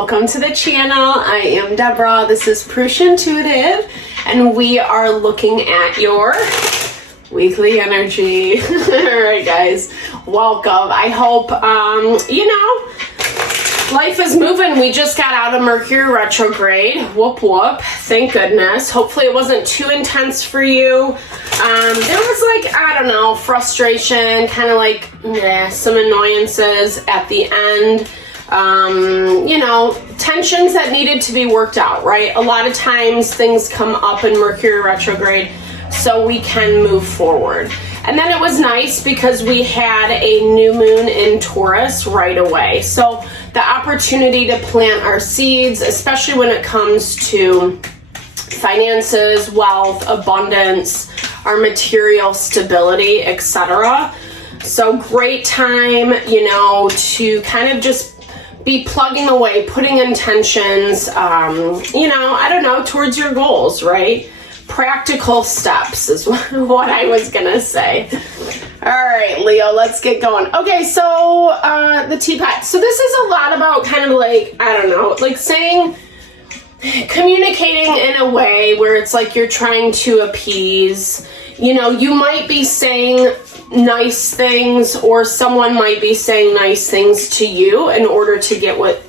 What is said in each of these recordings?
welcome to the channel. I am Deborah. This is Purusha Intuitive, and we are looking at your weekly energy. All right, guys, welcome. I hope, life is moving. We just got out of Mercury retrograde. Whoop, whoop. Thank goodness. Hopefully it wasn't too intense for you. There was frustration, kind of some annoyances at the end. Tensions that needed to be worked out, right? A lot of times things come up in Mercury retrograde so we can move forward. And then it was nice because we had a new moon in Taurus right away. So the opportunity to plant our seeds, especially when it comes to finances, wealth, abundance, our material stability, etc. So great time, to kind of just be plugging away, putting intentions, towards your goals, right? Practical steps is what I was gonna say. All right, Leo, let's get going. Okay, so the teapot. So this is a lot about kind of saying, communicating in a way where it's like you're trying to appease. You might be saying nice things, or someone might be saying nice things to you in order to get what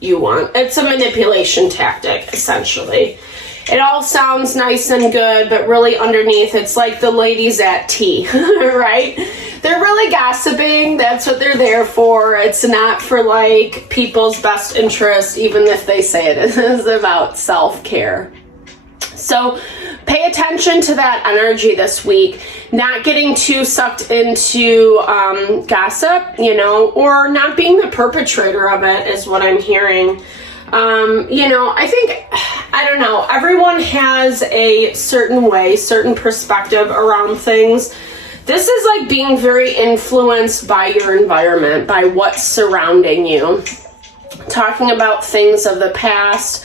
you want. It's a manipulation tactic, essentially. It all sounds nice and good, but really underneath, it's like the ladies at tea, right? They're really gossiping. That's what they're there for. It's not for people's best interest, even if they say it is about self-care. So pay attention to that energy this week, not getting too sucked into gossip, or not being the perpetrator of it is what I'm hearing. Everyone has a certain way, certain perspective around things. This is like being very influenced by your environment, by what's surrounding you. Talking about things of the past,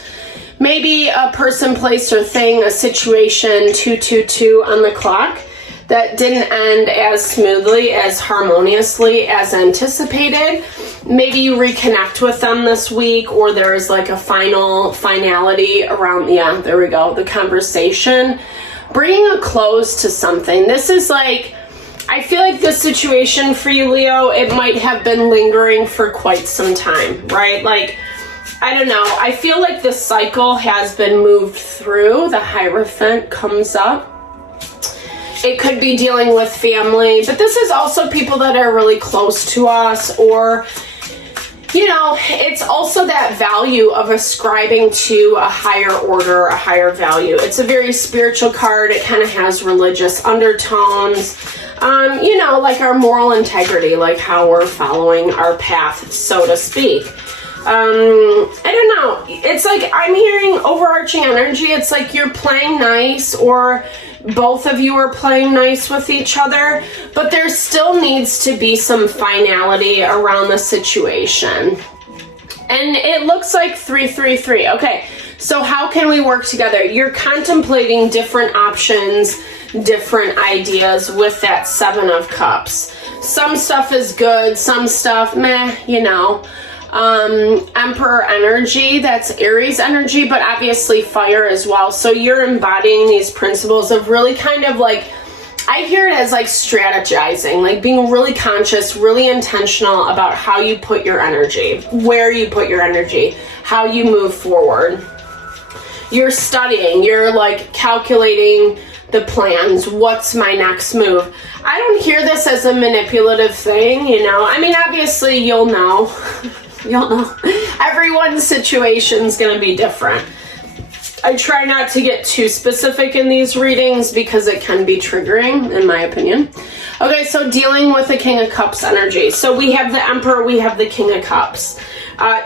maybe a person, place, or thing, a situation, 222 on the clock, that didn't end as smoothly, as harmoniously as anticipated. Maybe you reconnect with them this week, or there is like a finality around, there we go, the conversation. Bringing a close to something. This is I feel like this situation for you, Leo, it might have been lingering for quite some time, right? I feel like the cycle has been moved through. The Hierophant comes up. It could be dealing with family, but this is also people that are really close to us, or, it's also that value of ascribing to a higher order, a higher value. It's a very spiritual card. It kind of has religious undertones, our moral integrity, how we're following our path, so to speak. It's I'm hearing overarching energy. It's like you're playing nice, or both of you are playing nice with each other, but there still needs to be some finality around the situation. And it looks like 333. Okay, so how can we work together? You're contemplating different options, different ideas with that 7 of Cups. Some stuff is good, some stuff, meh, Emperor energy, that's Aries energy, but obviously fire as well. So you're embodying these principles of really kind of I hear it as strategizing, being really conscious, really intentional about how you put your energy, where you put your energy, how you move forward. You're studying, you're calculating the plans. What's my next move? I don't hear this as a manipulative thing, obviously you'll know. You'll know. Everyone's situation's going to be different. I try not to get too specific in these readings because it can be triggering, in my opinion. Okay, so dealing with the King of Cups energy. So we have the Emperor, we have the King of Cups.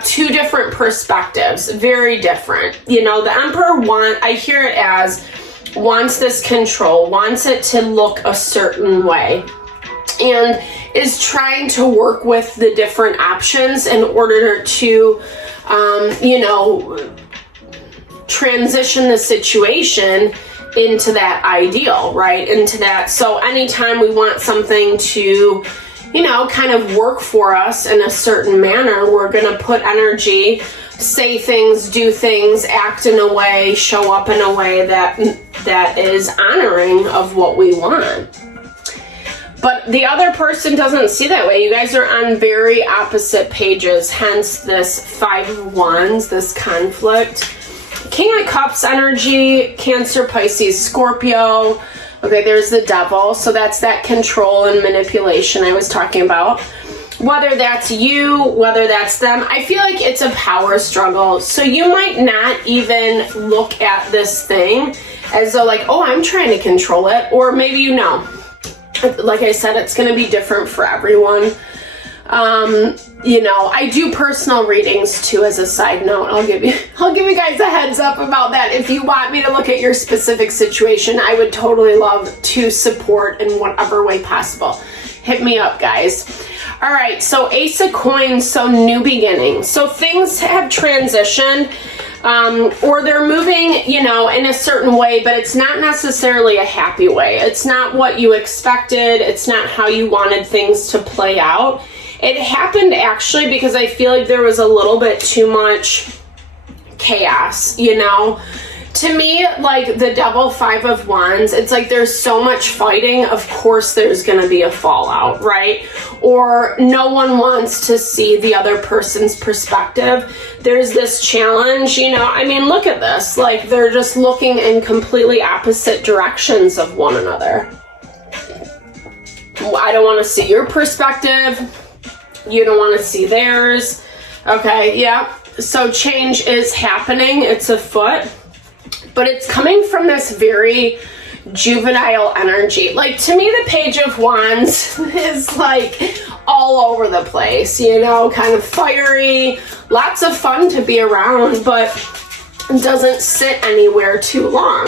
Two different perspectives, very different. The Emperor I hear it as wants this control, wants it to look a certain way, and is trying to work with the different options in order to, transition the situation into that ideal, right? Into that. So anytime we want something to, you know, kind of work for us in a certain manner. We're going to put energy, say things, do things, act in a way, show up in a way that is honoring of what we want. But the other person doesn't see that way. You guys are on very opposite pages, hence this 5 of Wands, this conflict. King of Cups energy, Cancer, Pisces, Scorpio. Okay, there's the Devil. So that's that control and manipulation I was talking about. Whether that's you, whether that's them, I feel like it's a power struggle. So you might not even look at this thing as though like, oh, I'm trying to control it. Or maybe you know. Like I said, it's going to be different for everyone. You know, I do personal readings too as a side note. I'll give you guys a heads up about that. If you want me to look at your specific situation, I would totally love to support in whatever way possible. Hit me up, guys. All right, so Ace of Coins, so new beginning. So things have transitioned, or they're moving, you know, in a certain way, but it's not necessarily a happy way. It's not what you expected. It's not how you wanted things to play out. It happened actually because I feel like there was a little bit too much chaos, you know? To me, like the Devil, 5 of Wands, it's like there's so much fighting, of course there's gonna be a fallout, right? Or no one wants to see the other person's perspective. There's this challenge, you know, I mean, look at this. Like they're just looking in completely opposite directions of one another. I don't wanna see your perspective. You don't wanna see theirs. Okay, yeah. So change is happening, it's afoot. But it's coming from this very juvenile energy. Like, to me, the Page of Wands is, like, all over the place, you know, kind of fiery, lots of fun to be around, but doesn't sit anywhere too long.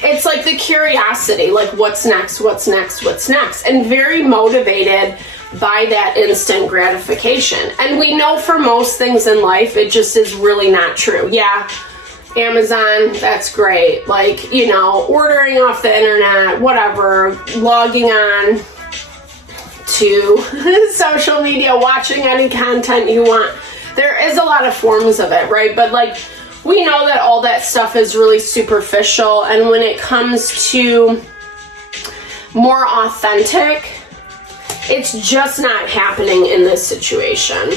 It's like the curiosity, like, what's next, what's next, what's next, and very motivated by that instant gratification. And we know for most things in life, it just is really not true. Yeah, Amazon, that's great. Like, you know, ordering off the internet, whatever, logging on to social media, watching any content you want. There is a lot of forms of it, right? But like, we know that all that stuff is really superficial. And when it comes to more authentic, it's just not happening in this situation.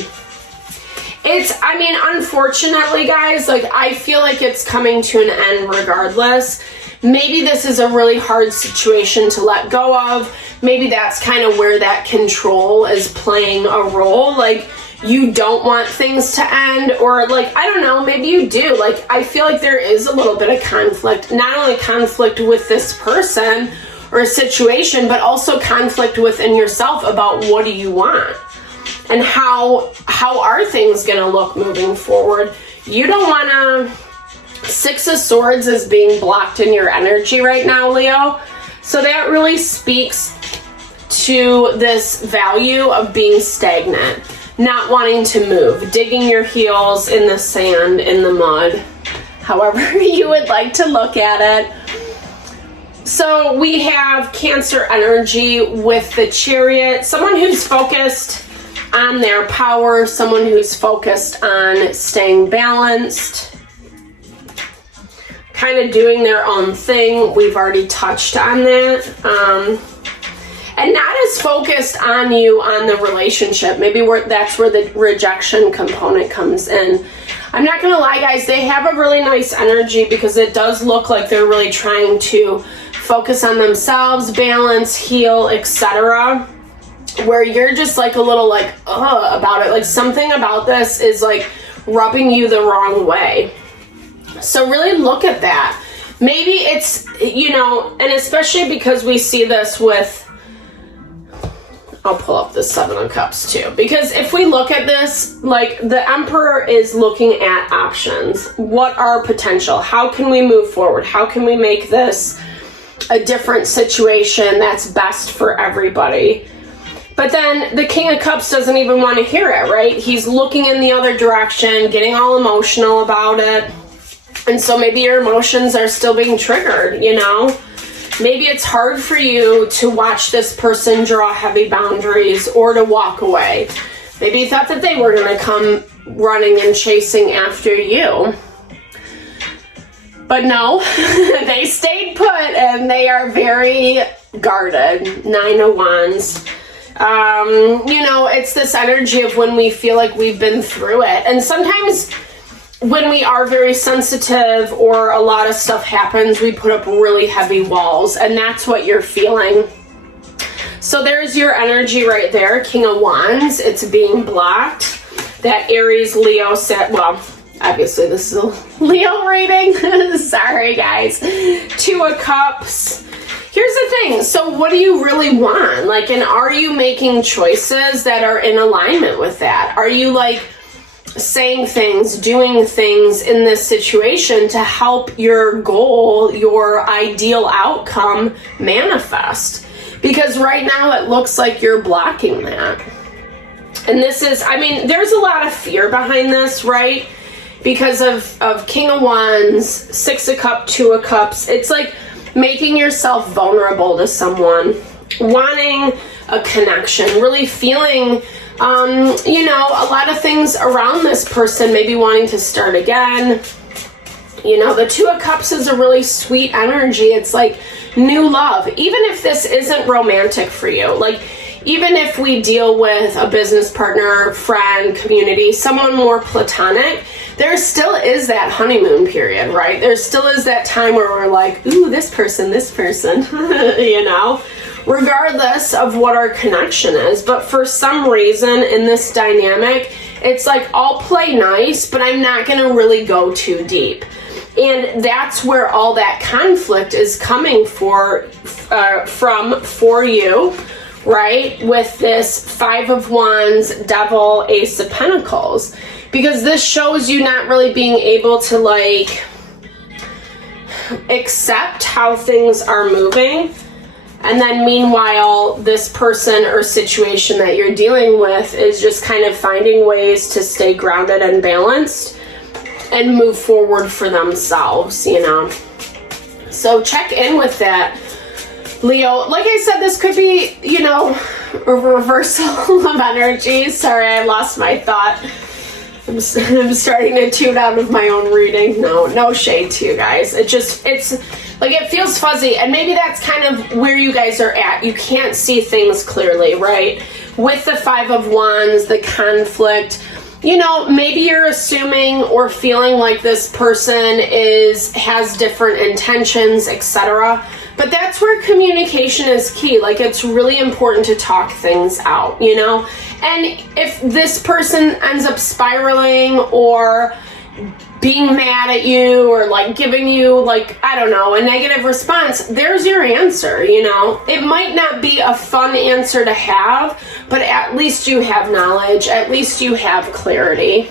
I mean, unfortunately, guys, like, I feel like it's coming to an end regardless. Maybe this is a really hard situation to let go of. Maybe that's kind of where that control is playing a role. Like, you don't want things to end, or like, I don't know, maybe you do. Like, I feel like there is a little bit of conflict, not only conflict with this person or a situation, but also conflict within yourself about what do you want and how are things gonna look moving forward. You don't wanna, 6 of Swords is being blocked in your energy right now, Leo. So that really speaks to this value of being stagnant, not wanting to move, digging your heels in the sand, in the mud, however you would like to look at it. So we have Cancer energy with the Chariot, someone who's focused on their power, someone who's focused on staying balanced, kind of doing their own thing. We've already touched on that. And not as focused on you on the relationship. Maybe that's where the rejection component comes in. I'm not gonna lie, guys, they have a really nice energy because it does look like they're really trying to focus on themselves, balance, heal, etc. Where you're just like a little like, about it. Like something about this is like rubbing you the wrong way. So really look at that. Maybe it's, you know, and especially because we see this with, I'll pull up the 7 of Cups too. Because if we look at this, like the Emperor is looking at options. What are potential? How can we move forward? How can we make this a different situation that's best for everybody? But then the King of Cups doesn't even want to hear it, right? He's looking in the other direction, getting all emotional about it. And so maybe your emotions are still being triggered, you know? Maybe it's hard for you to watch this person draw heavy boundaries or to walk away. Maybe you thought that they were going to come running and chasing after you. But no, they stayed put and they are very guarded. 9 of Wands. You know, it's this energy of when we feel like we've been through it. And sometimes when we are very sensitive or a lot of stuff happens, we put up really heavy walls, and that's what you're feeling. So there's your energy right there, King of Wands. It's being blocked. That Aries, Leo set, well, obviously this is a Leo reading. Sorry, guys. 2 of Cups. Here's the thing. So what do you really want? Like, and are you making choices that are in alignment with that? Are you like saying things, doing things in this situation to help your goal, your ideal outcome manifest? Because right now it looks like you're blocking that. And this is, I mean, there's a lot of fear behind this, right? Because of King of Wands, 6 of Cups, 2 of Cups. It's like making yourself vulnerable to someone, wanting a connection, really feeling, you know, a lot of things around this person, maybe wanting to start again. You know, the 2 of Cups is a really sweet energy. It's like new love. Even if this isn't romantic for you, like even if we deal with a business partner, friend, community, someone more platonic, there still is that honeymoon period, right? There still is that time where we're like, ooh, this person, you know, regardless of what our connection is. But for some reason in this dynamic, it's like, I'll play nice, but I'm not going to really go too deep. And that's where all that conflict is coming from for you, right? With this 5 of Wands, Devil, Ace of Pentacles. Because this shows you not really being able to like accept how things are moving. And then meanwhile, this person or situation that you're dealing with is just kind of finding ways to stay grounded and balanced and move forward for themselves, you know. So check in with that, Leo. Like I said, this could be, you know, a reversal of energy. Sorry, I lost my thought. I'm starting to tune out of my own reading. No shade to you guys. It's like it feels fuzzy, and maybe that's kind of where you guys are at. You can't see things clearly, right? With the 5 of Wands, the conflict, you know, maybe you're assuming or feeling like this person has different intentions, etc. But that's where communication is key. Like, it's really important to talk things out, you know? And if this person ends up spiraling or being mad at you or like giving you like, I don't know, a negative response, there's your answer, you know? It might not be a fun answer to have, but at least you have knowledge, at least you have clarity.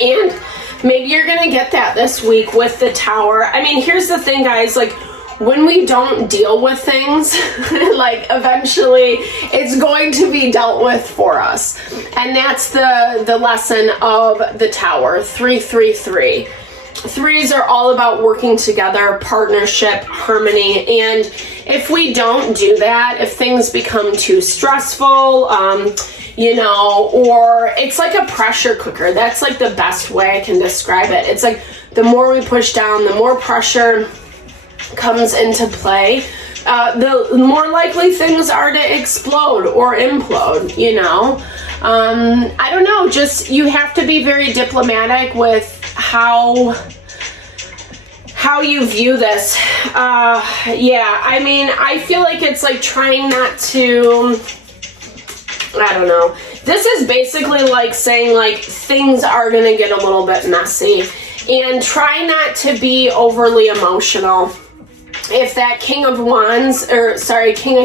And maybe you're gonna get that this week with the Tower. I mean, here's the thing, guys, like, when we don't deal with things, like eventually it's going to be dealt with for us. And that's the lesson of the Tower, 333. Threes are all about working together, partnership, harmony. And if we don't do that, if things become too stressful, you know, or it's like a pressure cooker. That's like the best way I can describe it. It's like the more we push down, the more pressure comes into play, the more likely things are to explode or implode, you know. I don't know, just you have to be very diplomatic with how you view this. Yeah, I mean, I feel like it's like trying not to, I don't know. This is basically like saying like things are gonna get a little bit messy, and try not to be overly emotional. If that King of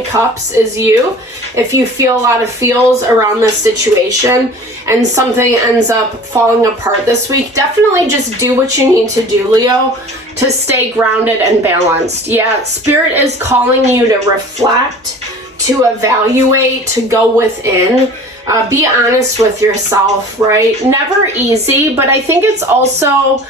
Cups is you, if you feel a lot of feels around this situation and something ends up falling apart this week, definitely just do what you need to do, Leo, to stay grounded and balanced. Yeah, Spirit is calling you to reflect, to evaluate, to go within. Be honest with yourself, right? Never easy, but I think it's also,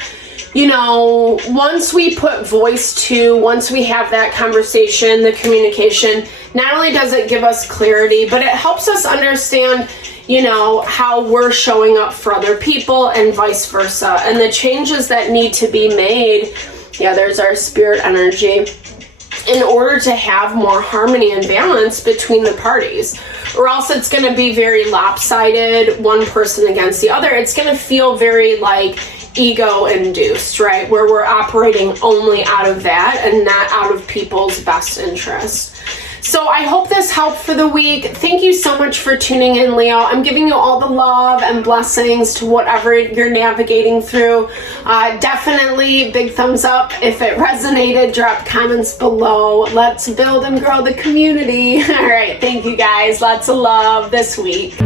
once we put voice to, once we have that conversation, the communication, not only does it give us clarity, but it helps us understand, how we're showing up for other people and vice versa. And the changes that need to be made, there's our spirit energy, in order to have more harmony and balance between the parties. Or else it's going to be very lopsided, one person against the other. It's going to feel very like ego induced, right? Where we're operating only out of that and not out of people's best interest. So I hope this helped for the week. Thank you so much for tuning in, Leo. I'm giving you all the love and blessings to whatever you're navigating through. Definitely big thumbs up if it resonated. Drop comments below. Let's build and grow the community. All right. Thank you guys. Lots of love this week.